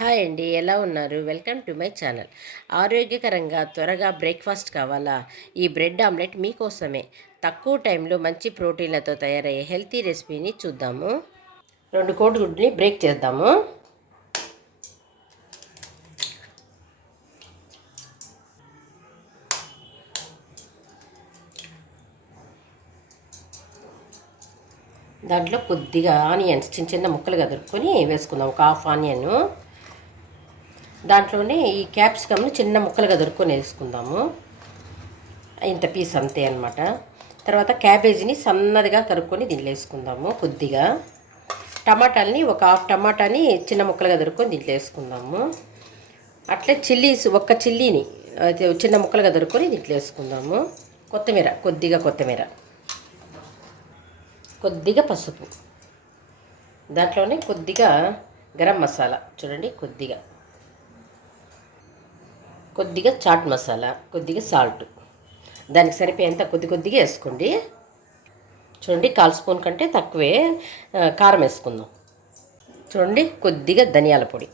Hi అండి, ఎలా ఉన్నారు? Welcome to my channel. ఆరోగ్యకరంగా త్వరగా బ్రేక్ఫాస్ట్ కావాలా? ఈ బ్రెడ్ ఆమ్లెట్ మీకోసమే. తక్కువ టైంలో మంచి ప్రోటీన్లతో తయారయ్యే హెల్తీ రెసిపీని చూద్దాము. 2 కోడిగుడ్ని బ్రేక్ చేద్దాము. దాంట్లో కొద్దిగా ఆనియన్స్ చిన్న చిన్న ముక్కలుగా దొరుకుని వేసుకుందాం. ఒక హాఫ్ ఆనియన్, దాంట్లోనే ఈ క్యాప్సికమ్ని చిన్న ముక్కలుగా దొరుకుని వేసుకుందాము. ఇంత పీస్ అంతే అనమాట. తర్వాత క్యాబేజీని సన్నదిగా తరుక్కొని దీంట్లో వేసుకుందాము. కొద్దిగా టమాటాలని, ఒక హాఫ్ టమాటాని చిన్న ముక్కలుగా దొరుకుని దీంట్లో వేసుకుందాము. అట్లే చిల్లీస్, ఒక్క చిల్లీని చిన్న ముక్కలుగా దొరుకుని దీంట్లో వేసుకుందాము. కొత్తిమీర, కొద్దిగా కొత్తిమీర, కొద్దిగా పసుపు, దాంట్లోనే కొద్దిగా గరం మసాలా చూడండి, కొద్దిగా చాట్ మసాలా, కొద్దిగా సాల్ట్, దానికి సరిపోయేంత కొద్దిగా వేసుకోండి. చూడండి, 1/4 స్పూన్ కంటే తక్కువే కారం వేసుకుందాం. చూడండి, కొద్దిగా ధనియాల పొడి,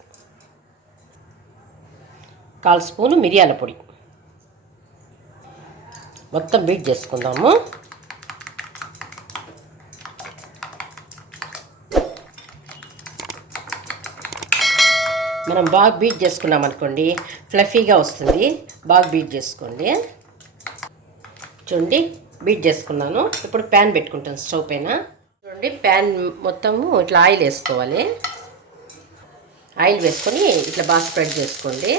1/4 స్పూను మిరియాల పొడి. మొత్తం బీట్ చేసుకుందాము. మనం బాగా బీట్ చేసుకున్నాం అనుకోండి, ఫ్లఫీగా వస్తుంది. బాగా బీట్ చేసుకోండి. చూడండి, బీట్ చేసుకున్నాను. ఇప్పుడు ప్యాన్ పెట్టుకుంటాను స్టవ్ పైన. చూడండి, ప్యాన్ మొత్తము ఇట్లా ఆయిల్ వేసుకోవాలి. ఆయిల్ వేసుకొని ఇట్లా బాగా స్ప్రెడ్ చేసుకోండి.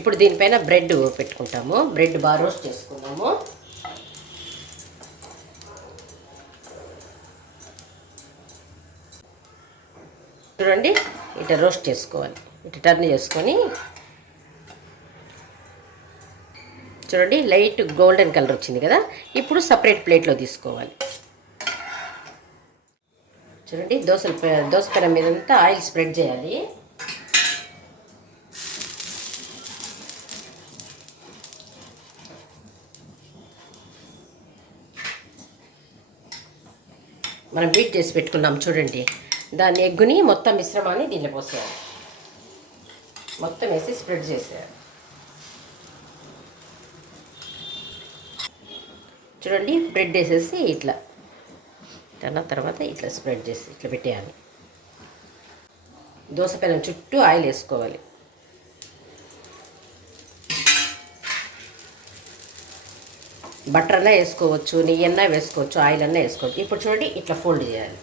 ఇప్పుడు దీనిపైన బ్రెడ్ పెట్టుకుంటాము. బ్రెడ్ బాగా రోస్ట్ చేసుకుందాము. చూడండి, ఇట్లా రోస్ట్ చేసుకోవాలి. ఇట్లా టర్న్ చేసుకొని చూడండి, లైట్ గోల్డెన్ కలర్ వచ్చింది కదా. ఇప్పుడు సపరేట్ ప్లేట్లో తీసుకోవాలి. చూడండి, దోశ పెనం మీదంతా ఆయిల్ స్ప్రెడ్ చేయాలి. మనం బీట్ చేసి పెట్టుకున్నాం చూడండి, దాన్ని ఎగ్గుని మొత్తం మిశ్రమాన్ని దీంట్లో పోసేయాలి. మొత్తం వేసి స్ప్రెడ్ చేసేయాలి. చూడండి, బ్రెడ్ వేసేసి ఇట్లా అన్న తర్వాత ఇట్లా స్ప్రెడ్ చేసి ఇట్లా పెట్టేయాలి. దోశ పెనం చుట్టూ ఆయిల్ వేసుకోవాలి. బటర్ అన్నా వేసుకోవచ్చు, నెయ్యి అన్నా వేసుకోవచ్చు, ఆయిల్ అన్నా వేసుకోవచ్చు. ఇప్పుడు చూడండి, ఇట్లా ఫోల్డ్ చేయాలి.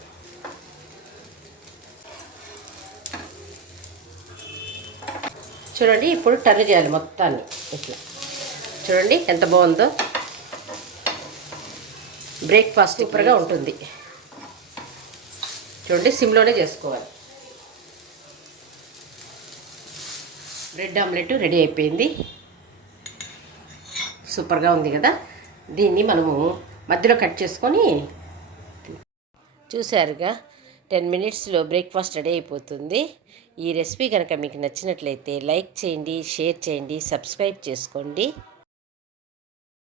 చూడండి, ఇప్పుడు టర్న్ చేయాలి మొత్తాన్ని ఇట్లా. చూడండి ఎంత బాగుందో. బ్రేక్ఫాస్ట్ సూపర్గా ఉంటుంది. చూడండి, సిమ్లోనే చేసుకోవాలి. బ్రెడ్ ఆమ్లెట్ రెడీ అయిపోయింది. సూపర్గా ఉంది కదా. దీన్ని మనము మధ్యలో కట్ చేసుకొని చూసారుగా, 10 మినిట్స్లో బ్రేక్ఫాస్ట్ రెడీ అయిపోతుంది. ఈ రెసిపీ కనుక మీకు నచ్చినట్లయితే లైక్ చేయండి, షేర్ చేయండి, సబ్స్క్రైబ్ చేసుకోండి.